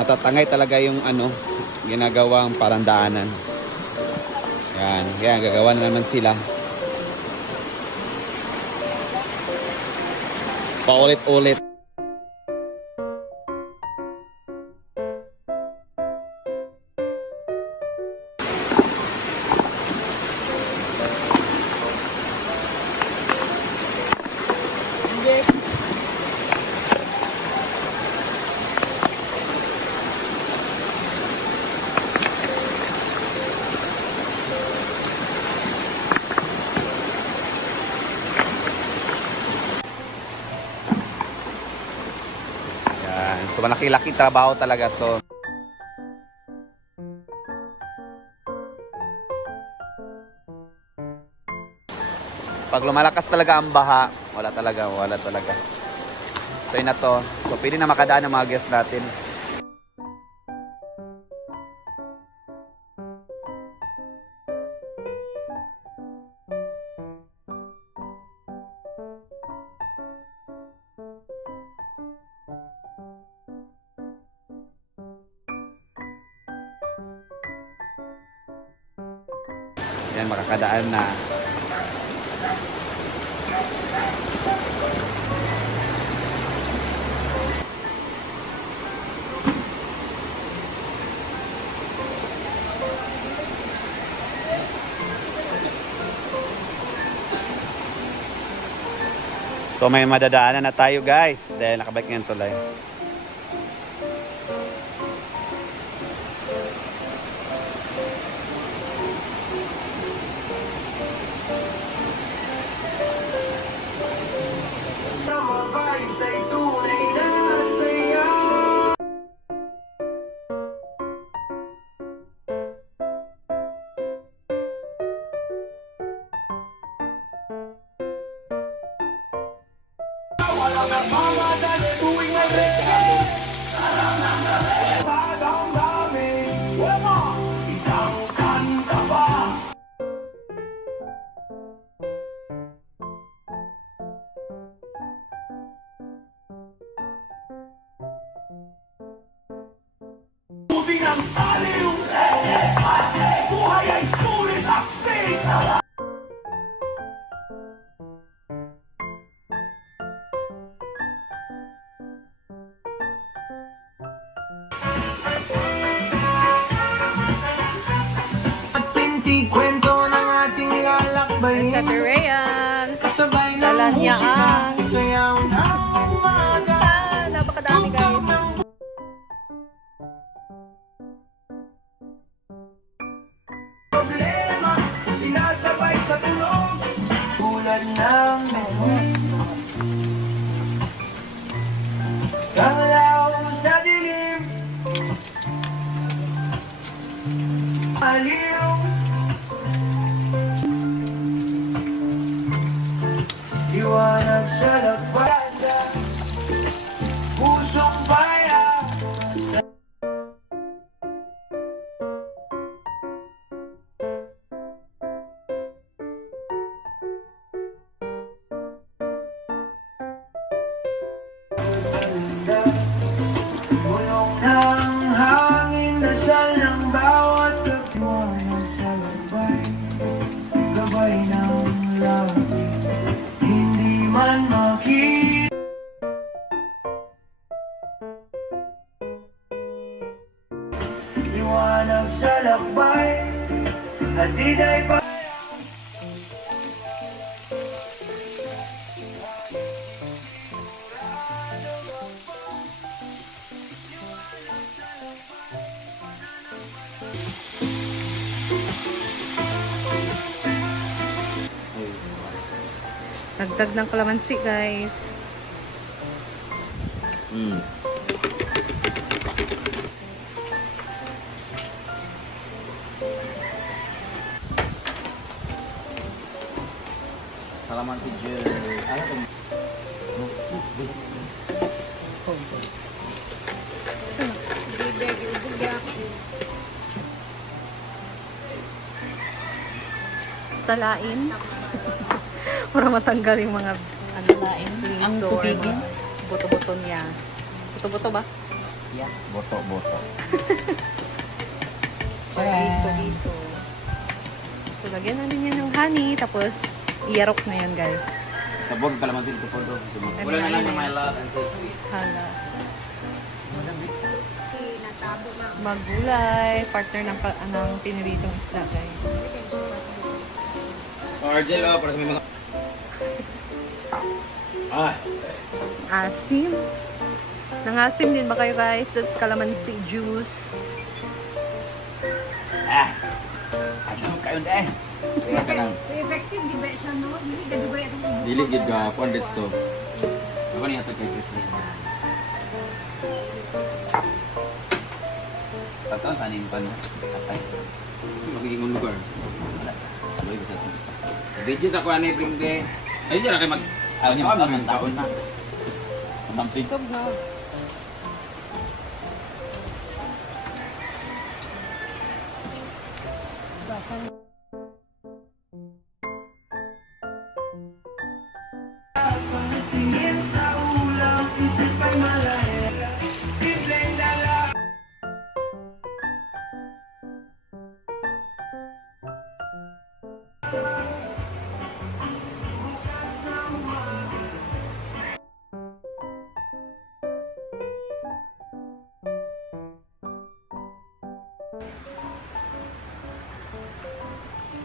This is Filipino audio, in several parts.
Natatangay talaga yung ano, ginagawang parandaanan. Yan, gagawa na naman sila. Paulit-ulit. So malaki-laki trabaho talaga to. Pag lumalakas talaga ang baha, wala talaga. So yun na to. So pwede na makadaan ng mga guests natin. Yan, makakadaan na. So may madadaanan na tayo guys dahil nakabike ngayon tulay. Sa Turayan, dala niya ang napakadami guys. Sinasabay sa tulong tulad ng galaw sa dilim, aliw. Iwanag sa lagbasa, pusong bayan. Bulong ng hangin, dasal ng bawat katiwanag sa lagbay, gabay ng langit. Man makita liwanag sa lakbay at diday pa. Dagdag ng kalamansi guys. Kalamansi juice. Ano to? Bibig, ubog ako. Salain. Para matanggal yung mga salain. Ang tubigin. Buto-buto niya. Buto-buto ba? Yeah. Boto. Chorizo. So, lagyan natin yan ng honey. Tapos, iyarok na yan, guys. Sabog kalamansi dito po do. Wala na lang yung my love and so sweet. Hala. Magulay. Partner ng piniritong isda, guys. Argel, para sa may mga... Asim. Nangasim din ba kayo, guys? That's calamansi juice. Ano kayo deh? Kaya ka lang. Effective, di ba siya, no? Dili ka dugay atong ibo. Dili gid ka pondit so. Ako niya to kay Chris. Pagkaon sa aning pan. Atay. Gusto magiging lugar. Wala. Aloy sa isa. Bejes ako ani prinde. Ayun dira kay mag kaon na. Namsi. Chog na.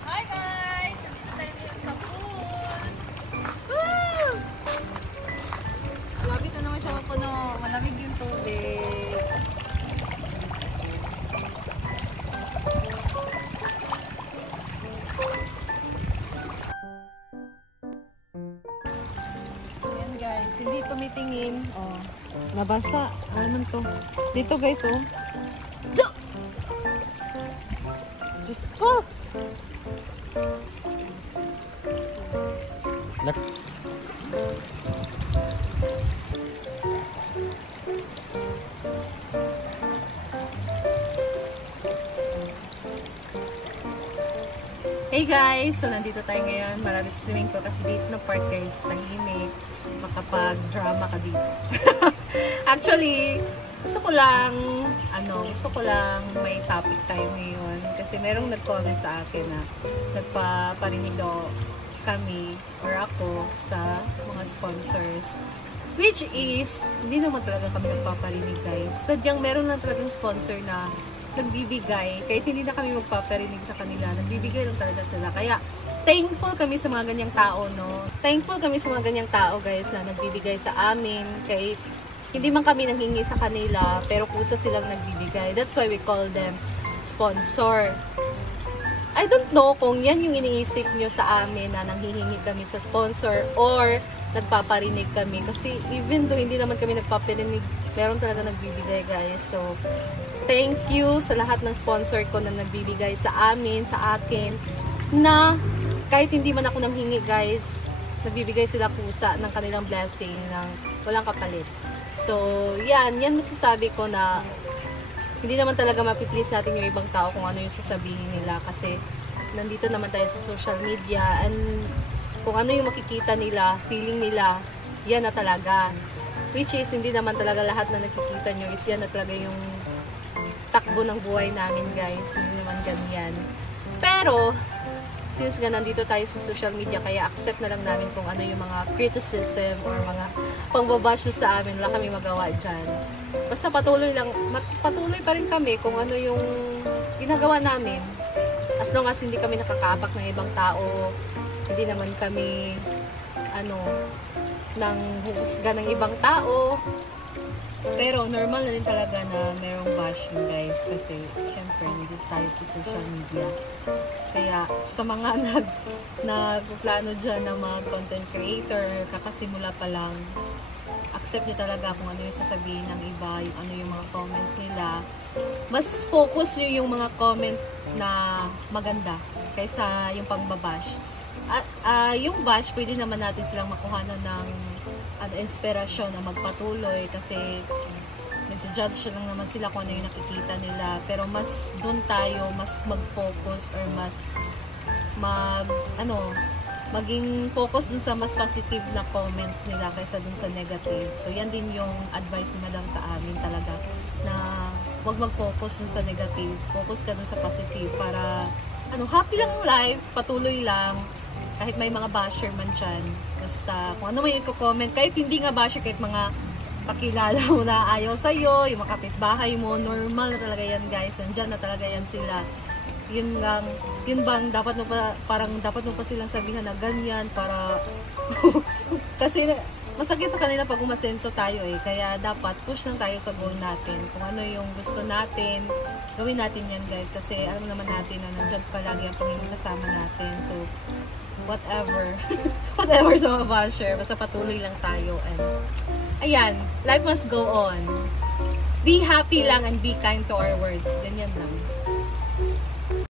Hi guys! Nandito tayo ngayon sa pool! Woo! Malamig na naman siya mapuno. Malamig yung tubig. Ayan guys, hindi tumitingin. Oh, nabasa. Ano naman to? Dito guys, oh. Diyos ko! Hey guys! So nandito tayo ngayon. Malapit sa swimming pool kasi dito na part guys. Tahimik. Makapag-drama ka dito. Actually, gusto ko lang may topic tayo ngayon. Kasi merong nag-comment sa akin na nagpaparinig daw kami or ako sa mga sponsors. Which is, hindi naman talaga kami nagpaparinig guys. Sadyang meron lang talagang sponsor na nagbibigay. Kahit hindi na kami magpaparinig sa kanila, nagbibigay lang talaga sila. Kaya, thankful kami sa mga ganyang tao, no? Thankful kami sa mga ganyang tao guys na nagbibigay sa amin. Kahit hindi man kami nanghingi sa kanila, pero kusa silang nagbibigay. That's why we call them sponsor. I don't know kung yan yung iniisip nyo sa amin na nanghihingi kami sa sponsor or nagpaparinig kami. Kasi even though hindi naman kami nagpaparinig, meron talaga nagbibigay guys. So, thank you sa lahat ng sponsor ko na nagbibigay sa amin, sa akin, na kahit hindi man ako nanghingi guys, nagbibigay sila kusa ng kanilang blessing ng walang kapalit. So, yan masasabi ko na hindi naman talaga mapiplease natin yung ibang tao kung ano yung sasabihin nila kasi nandito naman tayo sa social media and kung ano yung makikita nila, feeling nila, yan na talaga. Which is, hindi naman talaga lahat na nakikita nyo is yan na talaga yung takbo ng buhay namin guys. Hindi naman ganyan. Pero, since nga nandito tayo sa social media, kaya accept na lang namin kung ano yung mga criticism or mga pangbabash sa amin. Wala kami magawa dyan. Basta patuloy pa rin kami kung ano yung ginagawa namin. As long as hindi kami nakakaapak ng ibang tao, hindi naman kami nang huhusga ng ibang tao. Pero normal na din talaga na merong bashing guys kasi syempre hindi tayo sa social media. Kaya sa mga nagplano dyan na mga content creator, kakasimula pa lang, accept nyo talaga kung ano yung sasabihin ng iba, yung ano yung mga comments nila. Mas focus nyo yung mga comment na maganda kaysa yung pangbabash. At yung bash, pwede naman natin silang makuhanan ng inspirasyon na magpatuloy kasi nag-judge lang naman sila kung ano yung nakikita nila. Pero mas doon tayo, mas mag-focus or mas maging focus dun sa mas positive na comments nila kaysa dun sa negative. So, yan din yung advice ni Madam sa amin talaga na wag mag-focus dun sa negative. Focus ka dun sa positive para happy lang yung life, patuloy lang. Kahit may mga basher man dyan. Basta, kung ano may i-comment, kahit hindi nga basher, kahit mga kakilala mo na ayaw sa'yo, yung mga kapitbahay mo, normal na talaga yan guys. Nandyan na talaga yan sila. Yun bang dapat mo pa silang sabihan na ganyan para kasi masakit sa kanila pag umasenso tayo kaya dapat push lang tayo sa goal natin. Kung ano yung gusto natin, gawin natin yan guys kasi alam naman natin na nandiyan palagi ang Panginoon kasama natin. So whatever sa mga basher, basta patuloy lang tayo and ayan, life must go on. Be happy lang and be kind to our words. Ganyan lang.